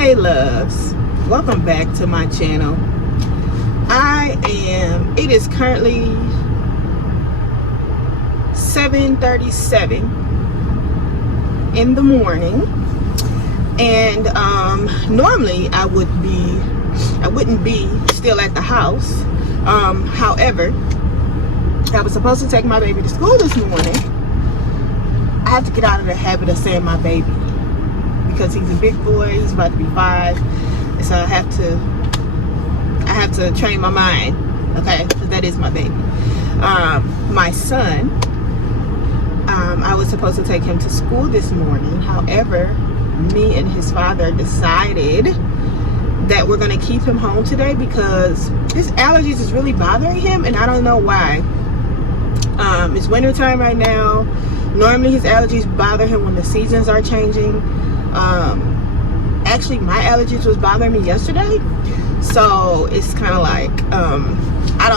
Hey loves, welcome back to my channel. It is currently 7:37 in the morning, and normally I wouldn't be still at the house. However, I was supposed to take my baby to school this morning. I have to get out of the habit of saying my baby, because he's a big boy. He's about to be 5, and so I have to train my mind, okay, because that is my baby. My son, I was supposed to take him to school this morning. However, me and his father decided that we're going to keep him home today because his allergies is really bothering him, and I don't know why. It's winter time right now. Normally his allergies bother him when the seasons are changing. Actually, my allergies was bothering me yesterday, so it's kind of like I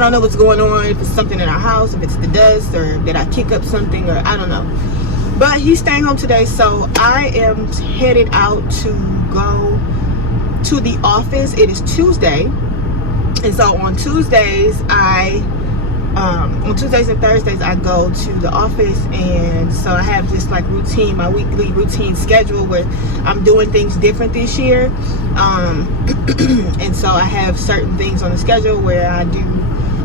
don't know what's going on, if it's something in our house, if it's the dust, or did I kick up something, or I don't know. But he's staying home today, so I am headed out to go to the office. It is Tuesday, and so on Tuesdays on Tuesdays and Thursdays I go to the office, and so I have this like routine, my weekly routine schedule where I'm doing things different this year. And so I have certain things on the schedule where I do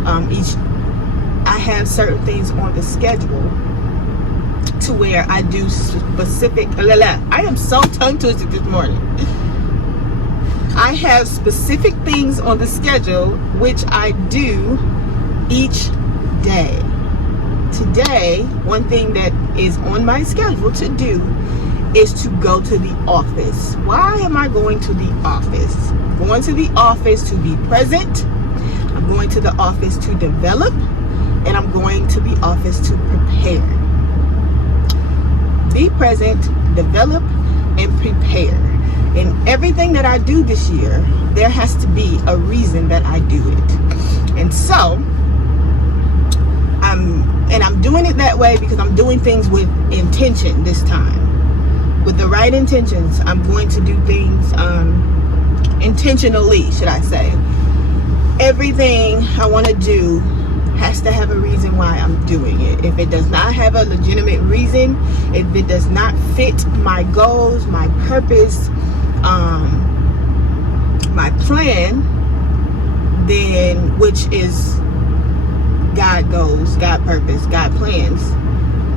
I have certain things on the schedule to where I do specific, I am so tongue twisted this morning. I have specific things on the schedule which I do each day. Today, one thing that is on my schedule to do is to go to the office. Why am I going to the office? I'm going to the office to be present. I'm going to the office to develop, and I'm going to the office to prepare. Be present, develop, and prepare. In everything that I do this year, there has to be a reason that I do it. And so I'm doing it that way because I'm doing things with intention this time. With the right intentions, I'm going to do things intentionally, should I say. Everything I want to do has to have a reason why I'm doing it. If it does not have a legitimate reason, if it does not fit my goals, my purpose, my plan, then, which is God goals, God purpose, God plans,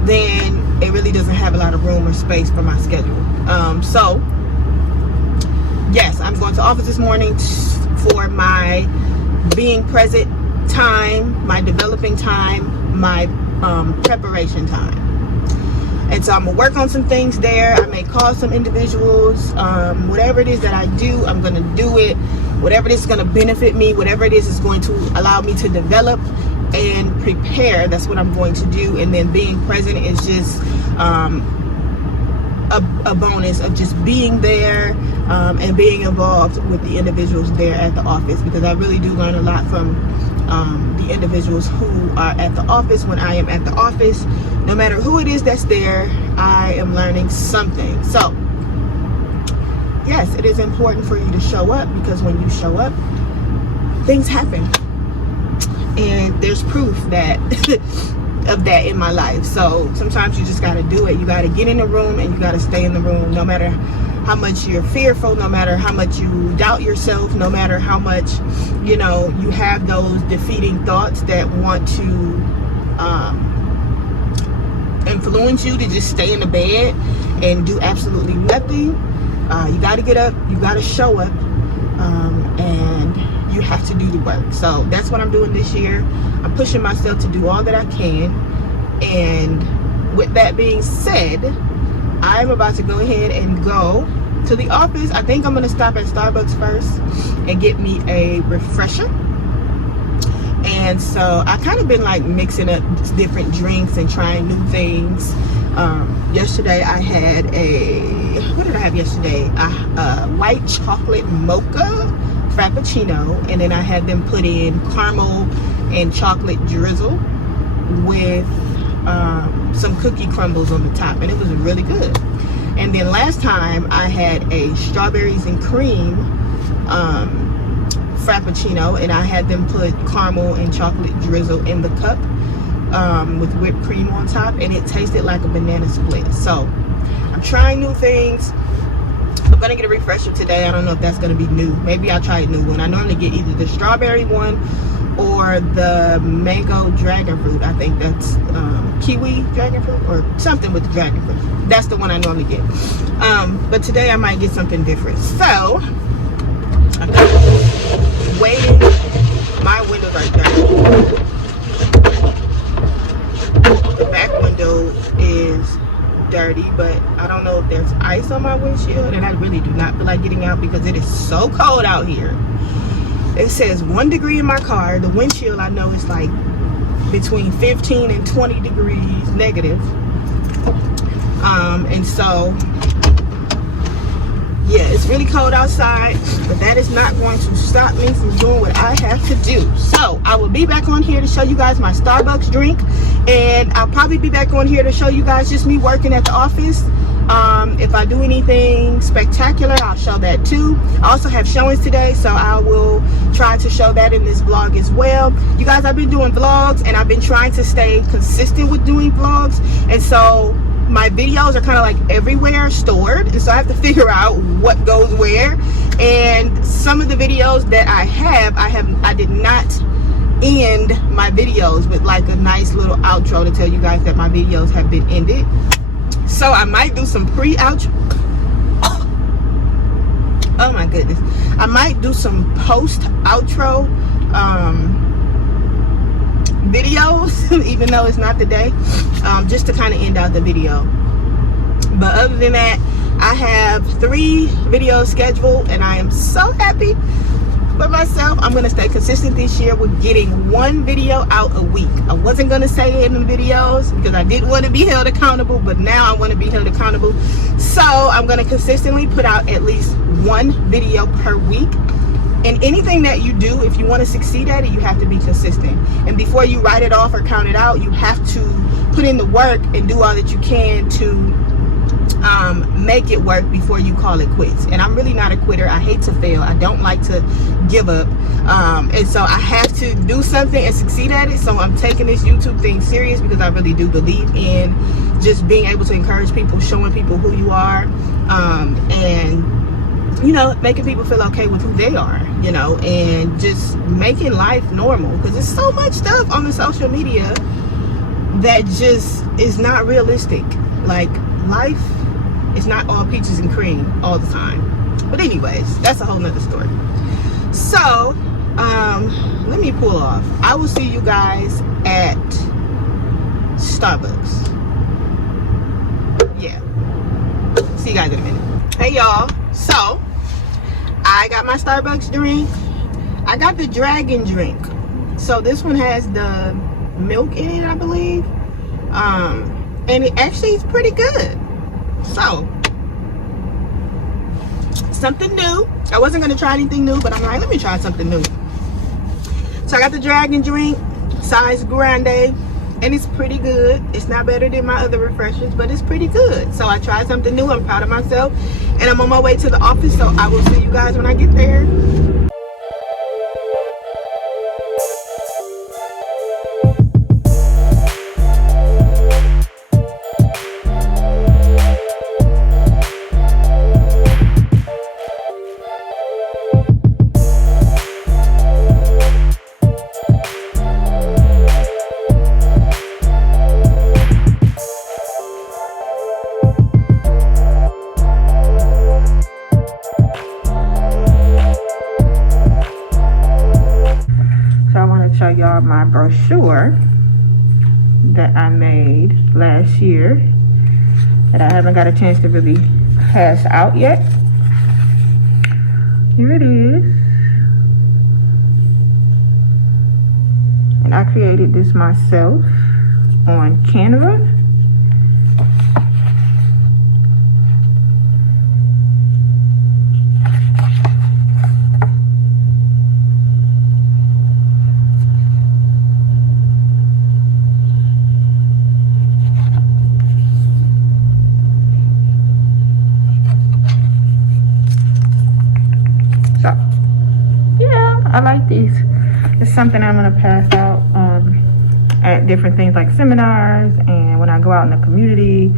then it really doesn't have a lot of room or space for my schedule. So yes, I'm going to office this morning for my being present time, my developing time, my preparation time. And so I'm gonna work on some things there. I may call some individuals. Whatever it is that I do, I'm gonna do it. Whatever it is gonna benefit me, whatever it is going to allow me to develop and prepare, that's what I'm going to do. And then being present is just a bonus of just being there and being involved with the individuals there at the office, because I really do learn a lot from the individuals who are at the office. When I am at the office, no matter who it is that's there, I am learning something. So yes, it is important for you to show up, because when you show up, things happen. And there's proof that of that in my life. So sometimes you just got to do it. You got to get in the room, and you got to stay in the room, no matter how much you're fearful, no matter how much you doubt yourself, no matter how much, you know, you have those defeating thoughts that want to influence you to just stay in the bed and do absolutely nothing. You got to get up, you got to show up, and you have to do the work. So that's what I'm doing this year. I'm pushing myself to do all that I can. And with that being said, I'm about to go ahead and go to the office. I think I'm going to stop at Starbucks first and get me a refresher. And so I kind of been like mixing up different drinks and trying new things. Yesterday I had what did I have yesterday? A white chocolate mocha frappuccino, and then I had them put in caramel and chocolate drizzle with some cookie crumbles on the top, and it was really good. And then last time I had a strawberries and cream Frappuccino, and I had them put caramel and chocolate drizzle in the cup with whipped cream on top, and it tasted like a banana split. So I'm trying new things. I'm gonna get a refresher today. I don't know if that's gonna be new. Maybe I'll try a new one. I normally get either the strawberry one or the mango dragon fruit. I think that's kiwi dragon fruit or something with the dragon fruit. That's the one I normally get. But today I might get something different. So I'm waiting. My windows are dirty. The back window is dirty, but I don't know if there's ice on my windshield, and I really do not feel like getting out because it is so cold out here. It says 1 degree in my car. The windshield, I know, it's like between 15 and 20 degrees negative. And so yeah, it's really cold outside, but that is not going to stop me from doing what I have to do. So I will be back on here to show you guys my Starbucks drink, and I'll probably be back on here to show you guys just me working at the office. If I do anything spectacular, I'll show that too. I also have showings today, so I will try to show that in this vlog as well. You guys, I've been doing vlogs, and I've been trying to stay consistent with doing vlogs, and so my videos are kind of like everywhere stored, and so I have to figure out what goes where. And some of the videos that I did not end my videos with like a nice little outro to tell you guys that my videos have been ended. So I might do some pre-outro. Oh my goodness. I might do some post-outro videos, even though it's not the day, just to kind of end out the video. But other than that, I have 3 videos scheduled, and I am so happy with myself. I'm going to stay consistent this year with getting 1 video out a week. I wasn't going to say it in the videos because I didn't want to be held accountable, but now I want to be held accountable. So I'm going to consistently put out at least 1 video per week. And anything that you do, if you want to succeed at it, you have to be consistent. And before you write it off or count it out, you have to put in the work and do all that you can to make it work before you call it quits. And I'm really not a quitter. I hate to fail. I don't like to give up. And so I have to do something and succeed at it. So I'm taking this YouTube thing serious because I really do believe in just being able to encourage people, showing people who you are, and you know, making people feel okay with who they are, you know, and just making life normal, because there's so much stuff on the social media that just is not realistic. Like, life is not all peaches and cream all the time. But anyways, that's a whole nother story. So let me pull off. I will see you guys at Starbucks. Yeah, see you guys in a minute. Hey y'all, so I got my Starbucks drink. I got the dragon drink. So this one has the milk in it, I believe. And it actually is pretty good. So, something new. I wasn't gonna try anything new, but I'm like, let me try something new. So I got the dragon drink, size grande, and it's pretty good. It's not better than my other refreshers, but it's pretty good. So I tried something new. I'm proud of myself, and I'm on my way to the office, so I will see you guys when I get there. Show y'all my brochure that I made last year that I haven't got a chance to really pass out yet. Here it is. And I created this myself on Canva. I like these. It's something I'm gonna pass out at different things like seminars and when I go out in the community,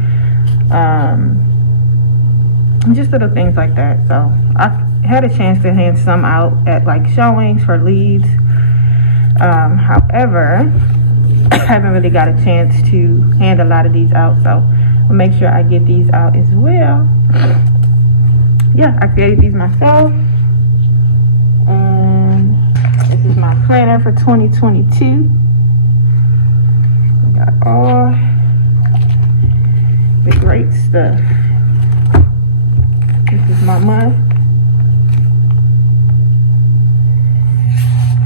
just little things like that. So I had a chance to hand some out at like showings for leads. However, I haven't really got a chance to hand a lot of these out, so I'll make sure I get these out as well. Yeah, I created these myself, and this is my planner for 2022. Got all the great stuff. This is my month.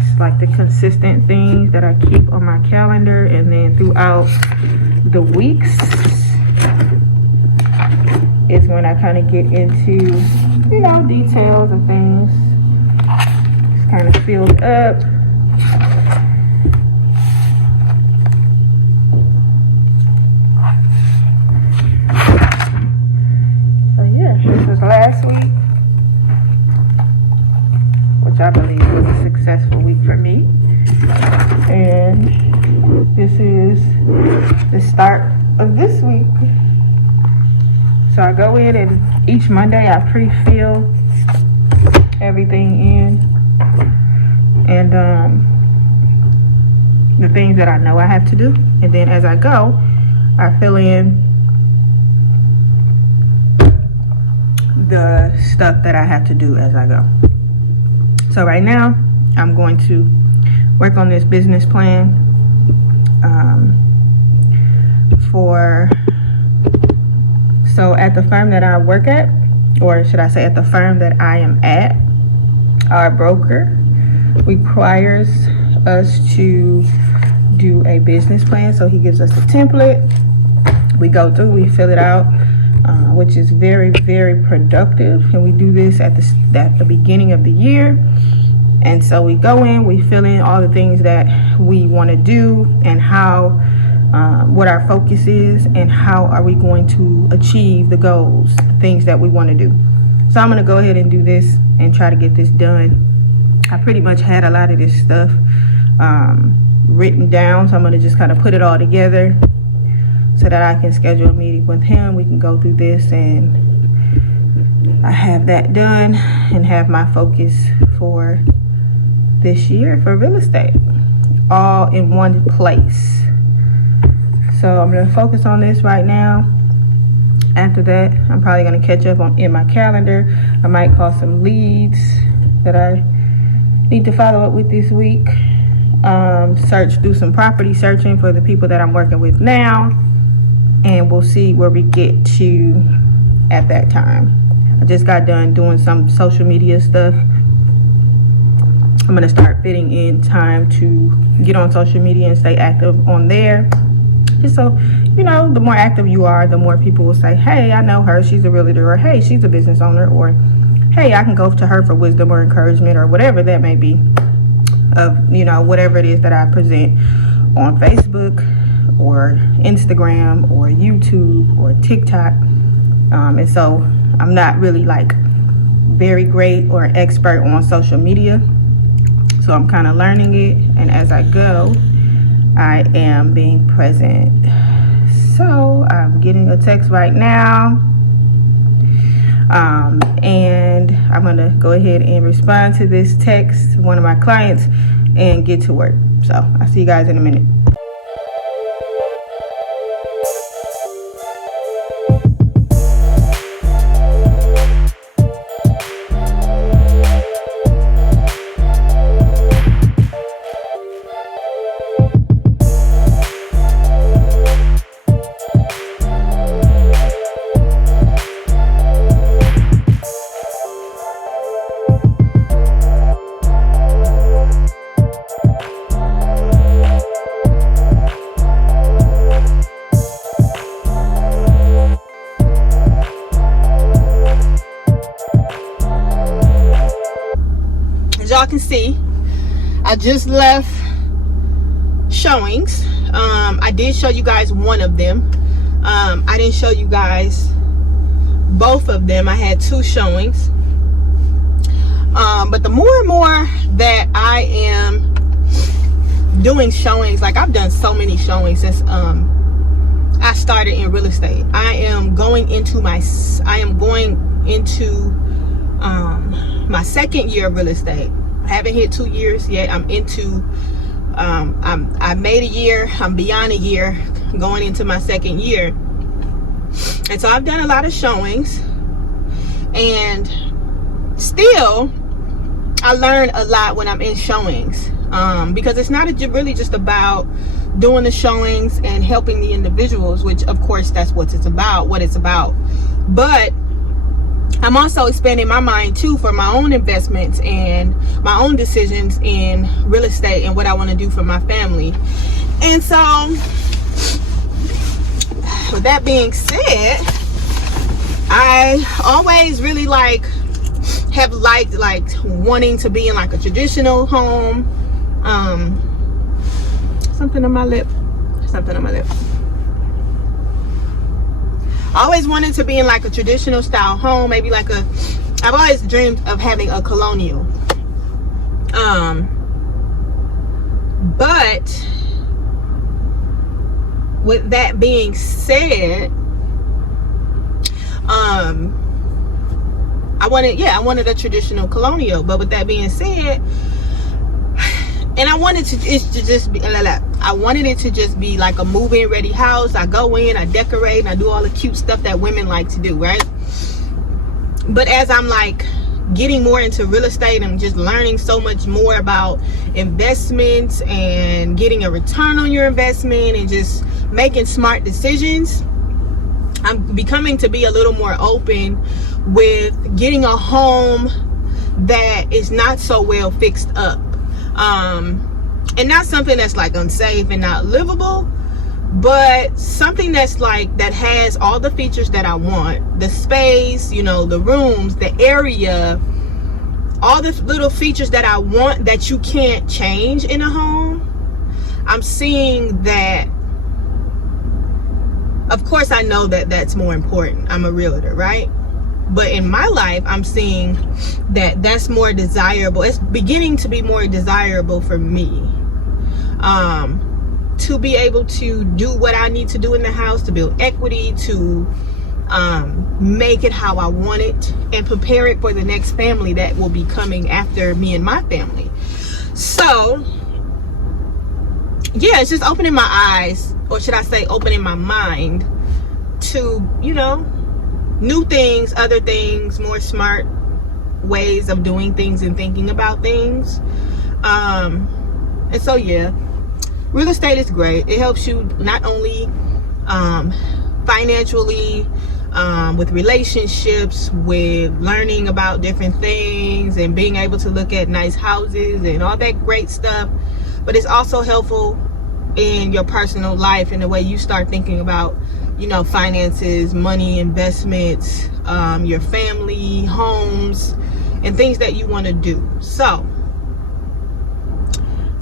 It's like the consistent things that I keep on my calendar, and then throughout the weeks is when I kind of get into, you know, details of things. It's kind of filled up. So yeah, this was last week, which I believe was a successful week for me. And this is the start of this week. So I go in, and each Monday I pre-fill everything in, and the things that I know I have to do, and then as I go, I fill in the stuff that I have to do as I go. So right now I'm going to work on this business plan so at the firm that I work at, or should I say at the firm that I am at, our broker requires us to do a business plan. So he gives us a template, we go through, we fill it out, which is very, very productive, and we do this at the beginning of the year. And so we go in, we fill in all the things that we want to do, and how what our focus is, and how are we going to achieve the goals, the things that we want to do. So I'm going to go ahead and do this and try to get this done. I pretty much had a lot of this stuff written down, so I'm going to just kind of put it all together so that I can schedule a meeting with him. We can go through this, and I have that done and have my focus for this year for real estate all in one place. So I'm going to focus on this right now. After that, I'm probably going to catch up in my calendar. I might call some leads that I need to follow up with this week. Do some property searching for the people that I'm working with now, and we'll see where we get to at that time. I just got done doing some social media stuff. I'm going to start fitting in time to get on social media and stay active on there. Just so, you know, the more active you are, the more people will say, hey, I know her, she's a realtor, or hey, she's a business owner, or hey, I can go to her for wisdom or encouragement, or whatever that may be, of, you know, whatever it is that I present on Facebook or Instagram or YouTube or TikTok. And so I'm not really like very great or expert on social media, so I'm kind of learning it, and as I go, I am being present. So I'm getting a text right now, and I'm gonna go ahead and respond to this text, one of my clients, and get to work. So I'll see you guys in a minute. Y'all can see, I just left showings. I did show you guys one of them. I didn't show you guys both of them. I had two showings. But the more and more that I am doing showings, like I've done so many showings since I started in real estate. I am going into my second year of real estate. I haven't hit 2 years yet. I'm into I made a year, I'm beyond a year, going into my second year. And so I've done a lot of showings, and still I learn a lot when I'm in showings, because it's not really just about doing the showings and helping the individuals, which of course that's what it's about, but I'm also expanding my mind too for my own investments and my own decisions in real estate and what I want to do for my family. And so with that being said, I always really have liked wanting to be in like a traditional home. Something on my lip. I always wanted to be in like a traditional style home, maybe I've always dreamed of having a colonial. But with that being said, I wanted a traditional colonial. But with that being said, and I wanted it to just be like a move-in ready house. I go in, I decorate, and I do all the cute stuff that women like to do, right? But as I'm like getting more into real estate and just learning so much more about investments and getting a return on your investment and just making smart decisions, I'm becoming to be a little more open with getting a home that is not so well fixed up. And not something that's like unsafe and not livable, but something that's like that has all the features that I want. The space, the rooms, the area, all the little features that I want that you can't change in a home. I'm seeing that. Of course, I know that that's more important. I'm a realtor, right? But in my life, I'm seeing that that's more desirable. It's beginning to be more desirable for me, to be able to do what I need to do in the house, to build equity, to make it how I want it, and prepare it for the next family that will be coming after me and my family. So, yeah, it's just opening my eyes, or should I say opening my mind to, new things, other things, more smart ways of doing things and thinking about things. And so, yeah, real estate is great. It helps you not only financially, with relationships, with learning about different things and being able to look at nice houses and all that great stuff, but it's also helpful in your personal life and the way you start thinking about finances, money, investments, your family, homes, and things that you want to do. So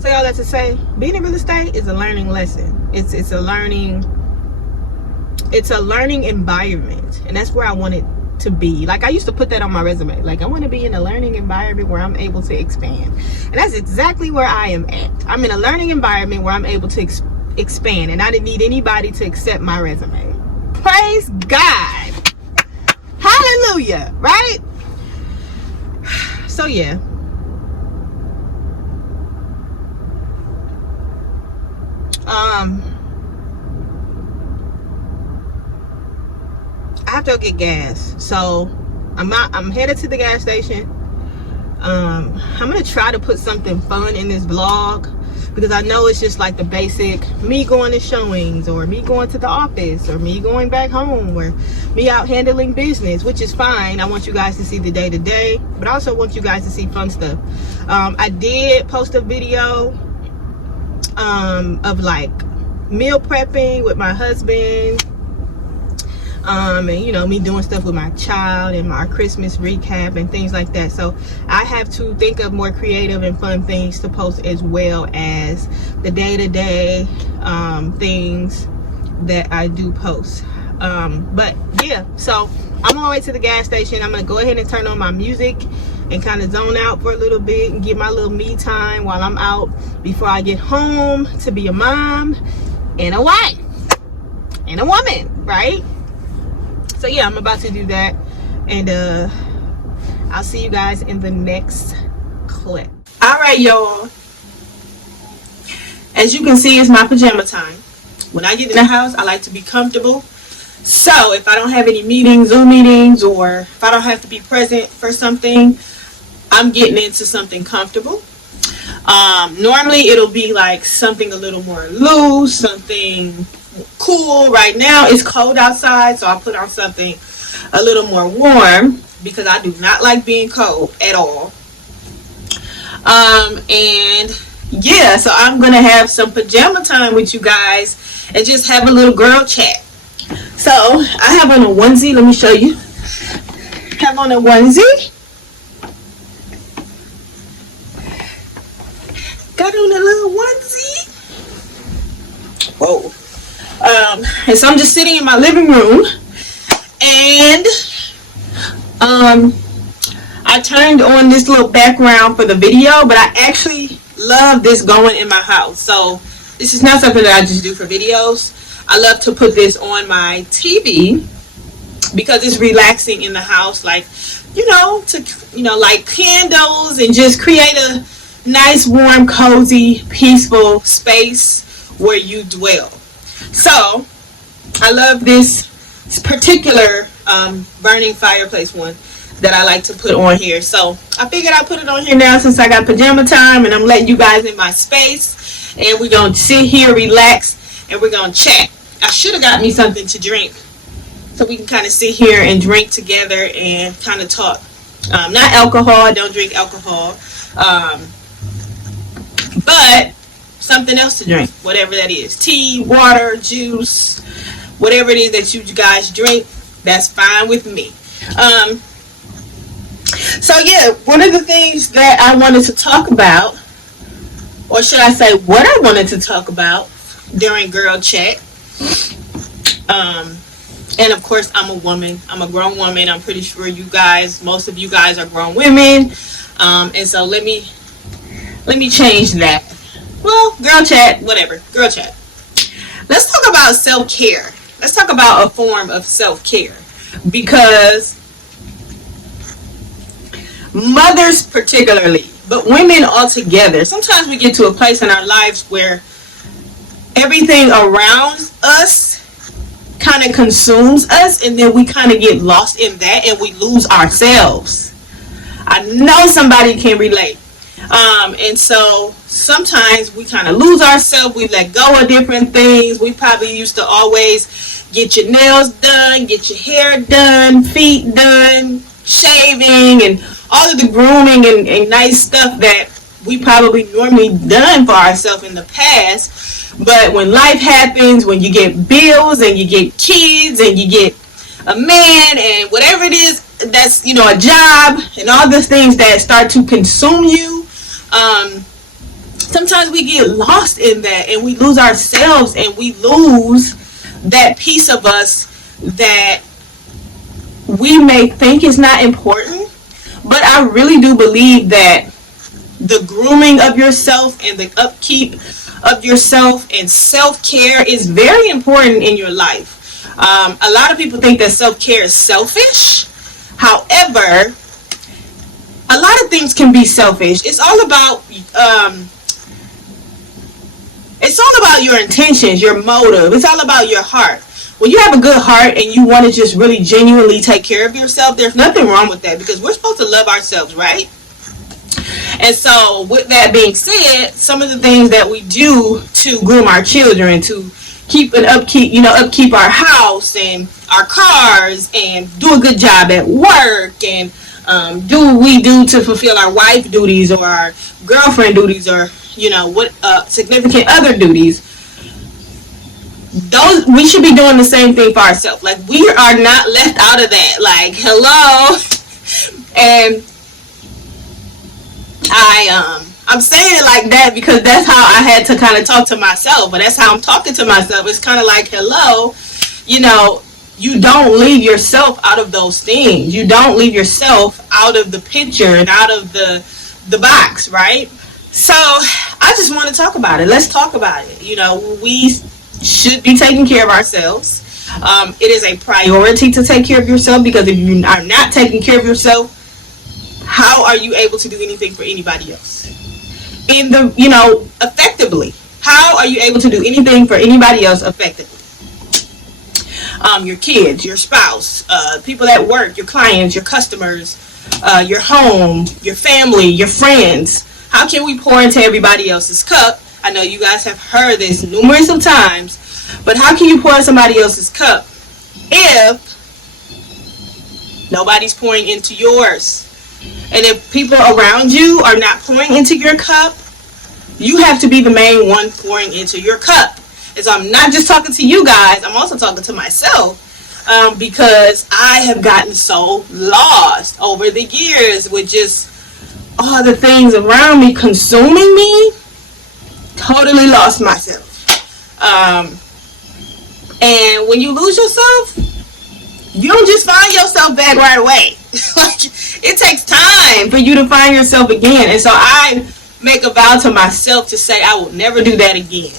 all that to say, being in real estate is a learning lesson. It's a learning environment, and that's where I want it to be. Like, I used to put that on my resume, like I want to be in a learning environment where I'm able to expand, and that's exactly where I am at. I'm in a learning environment where I'm able to expand, and I didn't need anybody to accept my resume. Praise God, hallelujah, right? So yeah, I have to go get gas, so I'm headed to the gas station. I'm gonna try to put something fun in this vlog, because I know it's just like the basic me going to showings, or me going to the office, or me going back home, or me out handling business, which is fine. I want you guys to see the day-to-day, but I also want you guys to see fun stuff. I did post a video of like meal prepping with my husband, and me doing stuff with my child, and my Christmas recap and things like that. So I have to think of more creative and fun things to post, as well as the day-to-day things that I do post. But yeah, so I'm on my way to the gas station. I'm gonna go ahead and turn on my music and kind of zone out for a little bit and get my little me time while I'm out before I get home to be a mom and a wife and a woman, right? So yeah, I'm about to do that, and I'll see you guys in the next clip. All right, y'all. As you can see, it's my pajama time. When I get in the house, I like to be comfortable. So if I don't have any meetings, Zoom meetings, or if I don't have to be present for something, I'm getting into something comfortable. Normally it'll be like something a little more loose, something cool. Right now it's cold outside, so I put on something a little more warm because I do not like being cold at all. And yeah, so I'm gonna have some pajama time with you guys and just have a little girl chat. So I have on a onesie. Let me show you. Have on a onesie. Got on a little onesie. Whoa. And so I'm just sitting in my living room, and I turned on this little background for the video, but I actually love this going in my house. So this is not something that I just do for videos. I love to put this on my TV because it's relaxing in the house, like, like candles, and just create a nice, warm, cozy, peaceful space where you dwell. So I love this particular burning fireplace one that I like to put on here. So I figured I'd put it on here now since I got pajama time and I'm letting you guys in my space, and we're gonna sit here, relax, and we're gonna chat. I should have got me something to drink so we can kind of sit here and drink together and kind of talk. Not alcohol, I don't drink alcohol, but something else to drink, whatever that is. Tea, water, juice, whatever it is that you guys drink, that's fine with me. So yeah, one of the things that I wanted to talk about, or should I say what I wanted to talk about during girl chat, and of course I'm a woman, I'm a grown woman. I'm pretty sure you guys, most of you guys are grown women, and so let me change that. Well, girl chat, whatever, girl chat. Let's talk about self-care. Let's talk about a form of self-care, because mothers particularly, but women altogether, sometimes we get to a place in our lives where everything around us kind of consumes us, and then we kind of get lost in that and we lose ourselves. I know somebody can relate. And so sometimes we kind of lose ourselves. We let go of different things. We probably used to always get your nails done, get your hair done, feet done, shaving, and all of the grooming and nice stuff that we probably normally done for ourselves in the past. But when life happens, when you get bills and you get kids and you get a man and whatever it is, that's, a job and all the things that start to consume you, sometimes we get lost in that and we lose ourselves, and we lose that piece of us that we may think is not important. But I really do believe that the grooming of yourself and the upkeep of yourself and self-care is very important in your life. A lot of people think that self-care is selfish. However, a lot of things can be selfish. It's all about your intentions, your motive. It's all about your heart. When you have a good heart and you want to just really genuinely take care of yourself, there's nothing wrong with that, because we're supposed to love ourselves, right? And so with that being said, some of the things that we do to groom our children, to keep upkeep our house and our cars, and do a good job at work, and do what we do to fulfill our wife duties or our girlfriend duties, or significant other duties. Those, we should be doing the same thing for ourselves. Like, we are not left out of that. Like, hello. And I'm saying it like that because that's how I had to kind of talk to myself, but that's how I'm talking to myself. It's kind of like, hello, you don't leave yourself out of those things. You don't leave yourself out of the picture and out of the box, right? So I just want to talk about it. Let's talk about it. You know, we should be taking care of ourselves. It is a priority to take care of yourself, because if you are not taking care of yourself, how are you able to do anything for anybody else? Effectively. How are you able to do anything for anybody else effectively? Your kids, your spouse, people at work, your clients, your customers, your home, your family, your friends. How can we pour into everybody else's cup? I know you guys have heard this numerous of times, but how can you pour in somebody else's cup if nobody's pouring into yours? And if people around you are not pouring into your cup, you have to be the main one pouring into your cup. And so I'm not just talking to you guys, I'm also talking to myself, because I have gotten so lost over the years with just all the things around me consuming me. Totally lost myself. And when you lose yourself, you don't just find yourself back right away. Like, it takes time for you to find yourself again. And so I make a vow to myself to say I will never do that again.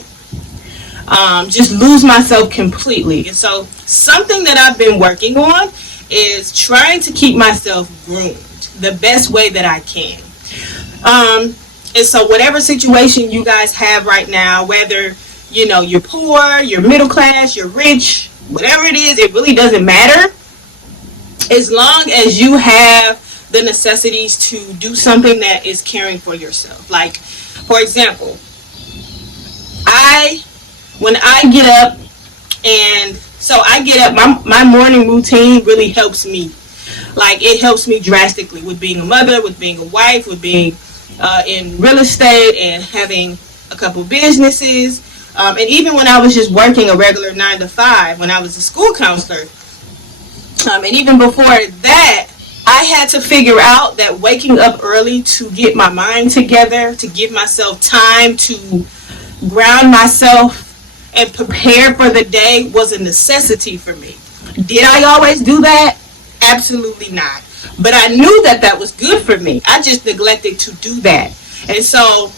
Just lose myself completely. And so something that I've been working on is trying to keep myself groomed the best way that I can. And so whatever situation you guys have right now, whether you're poor, you're middle class, you're rich, whatever it is, it really doesn't matter. As long as you have the necessities to do something that is caring for yourself. Like, for example, when I get up, my morning routine really helps me. Like, it helps me drastically with being a mother, with being a wife, with being in real estate and having a couple businesses. And even when I was just working a regular 9-to-5, when I was a school counselor, and even before that, I had to figure out that waking up early to get my mind together, to give myself time to ground myself and prepare for the day was a necessity for me. Did I always do that? Absolutely not. But I knew that that was good for me. I just neglected to do that. And so,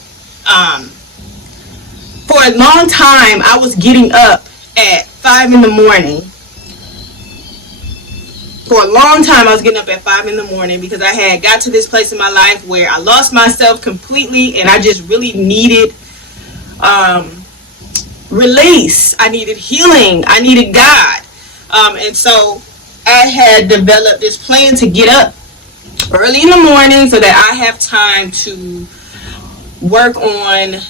for a long time, I was getting up at 5 in the morning. For a long time, I was getting up at 5 in the morning because I had got to this place in my life where I lost myself completely, and I just really needed release. I needed healing. I needed God. And so I had developed this plan to get up early in the morning so that I have time to work on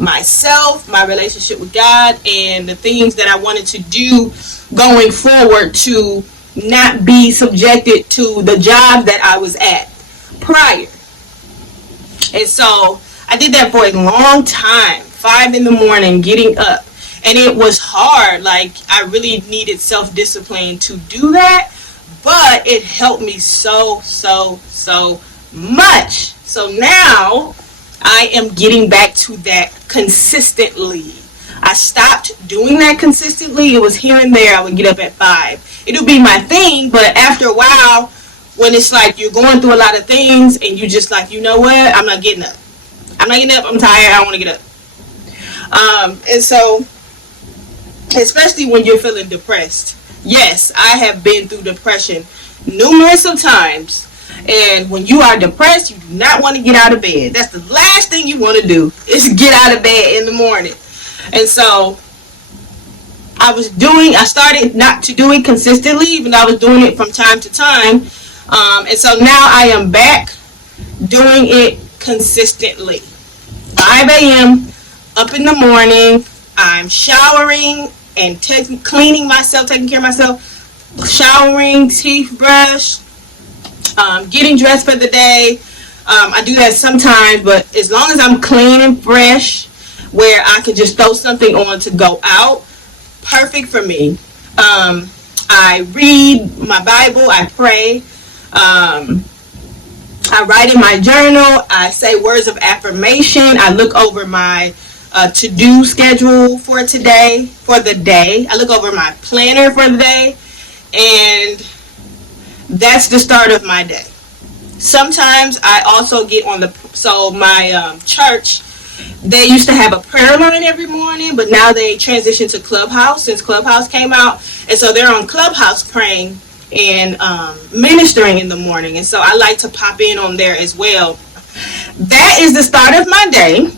myself, my relationship with God, and the things that I wanted to do going forward to not be subjected to the job that I was at prior. And so I did that for a long time, 5 in the morning, getting up. And it was hard. Like, I really needed self-discipline to do that. But it helped me so much. So now I am getting back to that consistently. I stopped doing that consistently. It was here and there. I would get up at 5. It would be my thing, but after a while, when it's like you're going through a lot of things and you just like, you know what, I'm not getting up. I'm tired, I don't want to get up. And so, especially when you're feeling depressed. Yes, I have been through depression numerous of times. And when you are depressed, you do not want to get out of bed. That's the last thing you want to do, is get out of bed in the morning. And so I started not to do it consistently, even though I was doing it from time to time. And so now I am back doing it consistently. 5 a.m. up in the morning, I'm showering and cleaning myself, taking care of myself, showering, teeth brush, getting dressed for the day. I do that sometimes, but as long as I'm clean and fresh, where I can just throw something on to go out, perfect for me. I read my Bible, I pray, I write in my journal, I say words of affirmation, I look over my to-do schedule for the day. I look over my planner for the day, and that's the start of my day. Sometimes I also get on my church, they used to have a prayer line every morning, but now they transitioned to Clubhouse since Clubhouse came out. And so they're on Clubhouse praying and ministering in the morning. And so I like to pop in on there as well. That is the start of my day.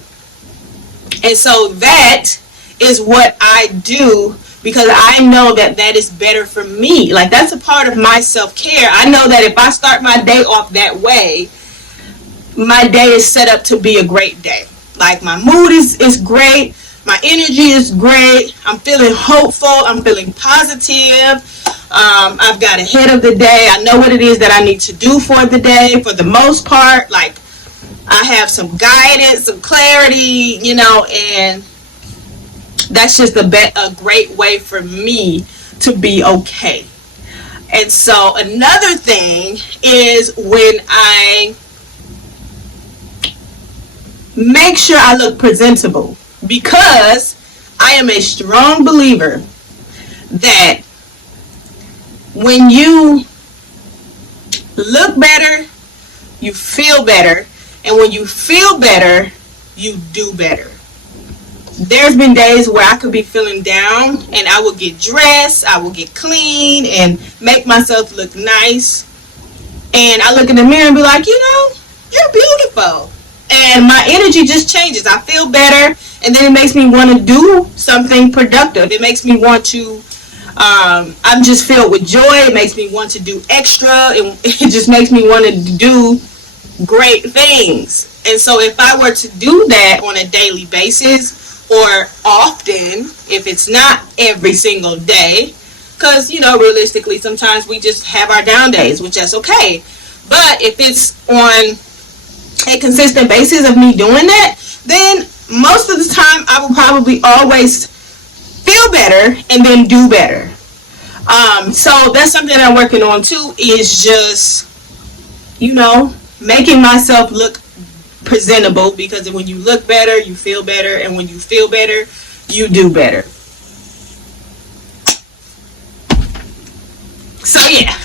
And so that is what I do, because I know that is better for me. Like, that's a part of my self-care. I know that if I start my day off that way, my day is set up to be a great day. Like, my mood is great. My energy is great. I'm feeling hopeful. I'm feeling positive. I've got ahead of the day. I know what it is that I need to do for the day. For the most part, like, I have some guidance, some clarity, and that's just a great way for me to be okay. And so another thing is when I make sure I look presentable, because I am a strong believer that when you look better, you feel better, and when you feel better, you do better. There's been days where I could be feeling down, and I will get dressed, I will get clean and make myself look nice, and I look in the mirror and be like, you're beautiful. And my energy just changes. I feel better, and then it makes me want to do something productive. It makes me want to, I'm just filled with joy. It makes me want to do extra. It just makes me want to do great things. And so if I were to do that on a daily basis, or often, if it's not every single day, because, realistically, sometimes we just have our down days, which is okay. But if it's on a consistent basis of me doing that, then most of the time I will probably always feel better and then do better. So that's something that I'm working on too, is just, making myself look presentable, because when you look better, you feel better, and when you feel better, you do better. So yeah.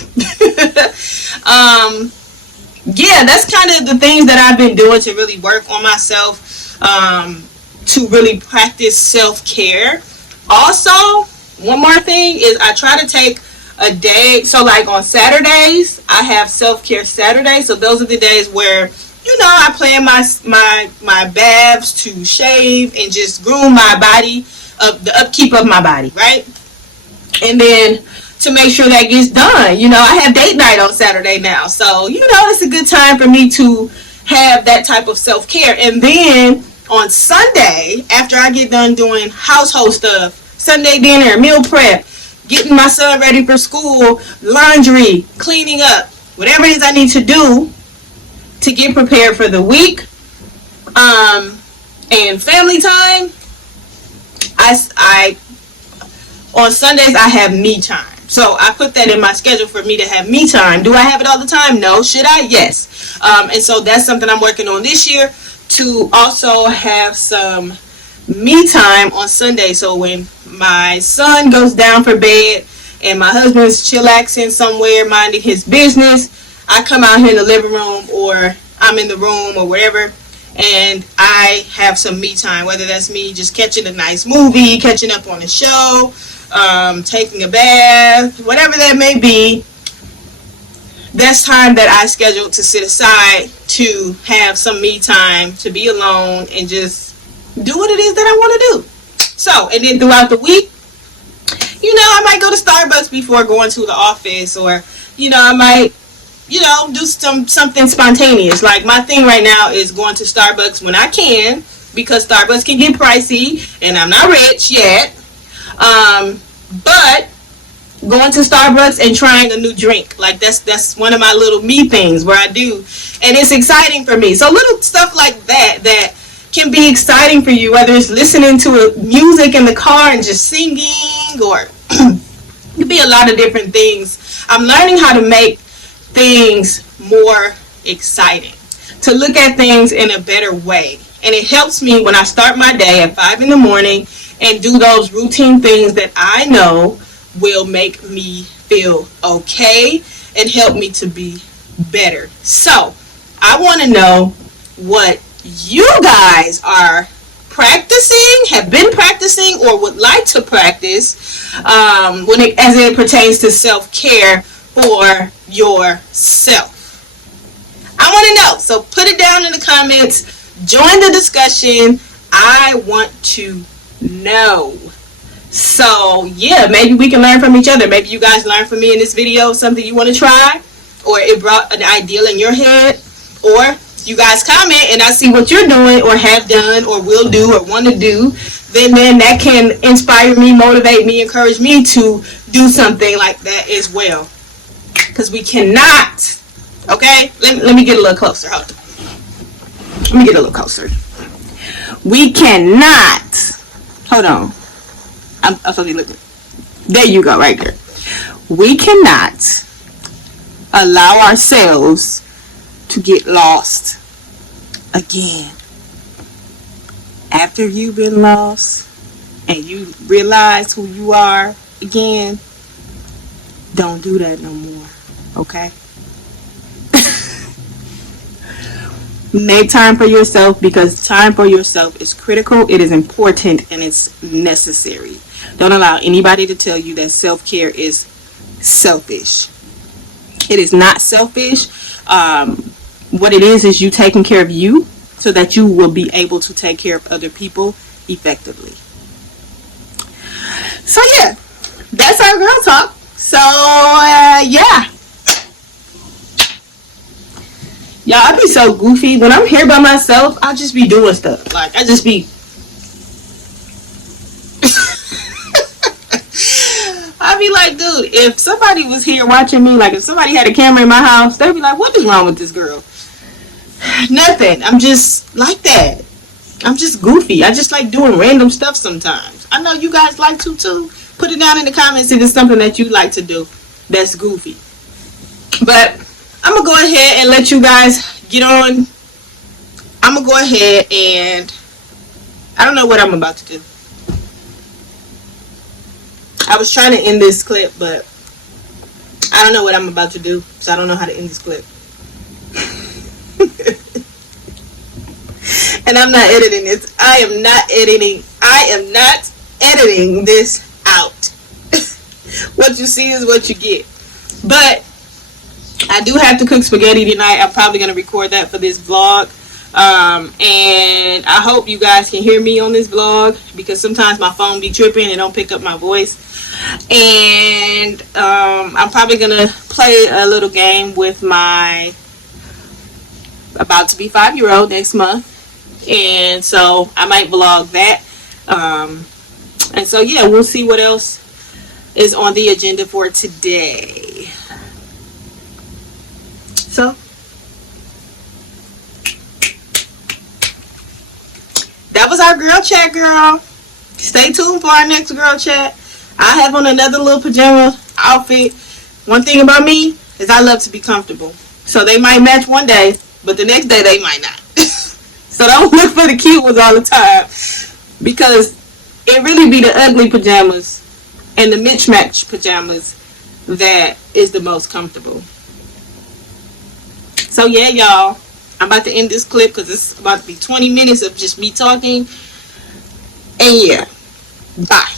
Yeah, that's kind of the things that I've been doing to really work on myself, to really practice self-care. Also, one more thing is I try to take a day. So like on Saturdays, I have self-care Saturdays. So those are the days where, I plan my baths to shave and just groom my body, the upkeep of my body, right? And then to make sure that gets done. I have date night on Saturday now. So, it's a good time for me to have that type of self-care. And then on Sunday, after I get done doing household stuff, Sunday dinner, meal prep, getting my son ready for school, laundry, cleaning up, whatever it is I need to do to get prepared for the week, and family time, on Sundays I have me time. So I put that in my schedule for me to have me time. Do I have it all the time? No. Should I? Yes. And so that's something I'm working on this year, to also have some me time on Sunday. So when my son goes down for bed and my husband's chillaxing somewhere minding his business, I come out here in the living room, or I'm in the room or wherever, and I have some me time, whether that's me just catching a nice movie, catching up on a show, taking a bath, whatever that may be. That's time that I scheduled to sit aside to have some me time, to be alone and just do what it is that I want to do. So, and then throughout the week, I might go to Starbucks before going to the office, or, I might, do something spontaneous. Like my thing right now is going to Starbucks when I can, because Starbucks can get pricey and I'm not rich yet. But going to Starbucks and trying a new drink, like that's one of my little me things where I do, and it's exciting for me. So little stuff like that can be exciting for you, whether it's listening to music in the car and just singing, or it could be a lot of different things. I'm learning how to make things more exciting, to look at things in a better way. And it helps me when I start my day at 5 in the morning and do those routine things that I know will make me feel okay and help me to be better. So I want to know what you guys are practicing, have been practicing, or would like to practice as it pertains to self-care for yourself. I want to know. So put it down in the comments. Join the discussion. I want to know. So yeah, maybe we can learn from each other. Maybe you guys learn from me in this video something you want to try, or it brought an ideal in your head, or you guys comment and I see what you're doing or have done or will do or want to do, then that can inspire me, motivate me, encourage me to do something like that as well. Because we cannot, okay, let me get a little closer. Hold on. Let me get a little closer. We cannot, hold on. I'm supposed to be looking. There you go, right there. We cannot allow ourselves to get lost again. After you've been lost and you realize who you are again, don't do that no more, okay? Make time for yourself, because time for yourself is critical, it is important, and it's necessary. Don't allow anybody to tell you that self-care is selfish. It is not selfish. What it is you taking care of you so that you will be able to take care of other people effectively. So yeah, that's our girl talk. So yeah. Y'all, I be so goofy. When I'm here by myself, I just be doing stuff. Like, I just be... I be like, dude, if somebody was here watching me, like if somebody had a camera in my house, they'd be like, what is wrong with this girl? Nothing. I'm just like that. I'm just goofy. I just like doing random stuff sometimes. I know you guys like to too. Put it down in the comments if it's something that you like to do that's goofy. But I'm going to go ahead and let you guys get on. I'm going to go ahead and I don't know what I'm about to do. I was trying to end this clip, but I don't know what I'm about to do, so I don't know how to end this clip. And I'm not editing this. I am not editing this out. What you see is what you get. But I do have to cook spaghetti tonight. I'm probably going to record that for this vlog. And I hope you guys can hear me on this vlog, because sometimes my phone be tripping and don't pick up my voice. And I'm probably going to play a little game with my about to be 5-year-old next month. And so I might vlog that. And so yeah, we'll see what else is on the agenda for today. So that was our girl chat, girl. Stay tuned for our next girl chat. I have on another little pajama outfit. One thing about me is I love to be comfortable. So they might match one day, but the next day they might not. So don't look for the cute ones all the time, because it really be the ugly pajamas and the mismatched pajamas that is the most comfortable. So yeah, y'all, I'm about to end this clip because it's about to be 20 minutes of just me talking. And yeah, bye.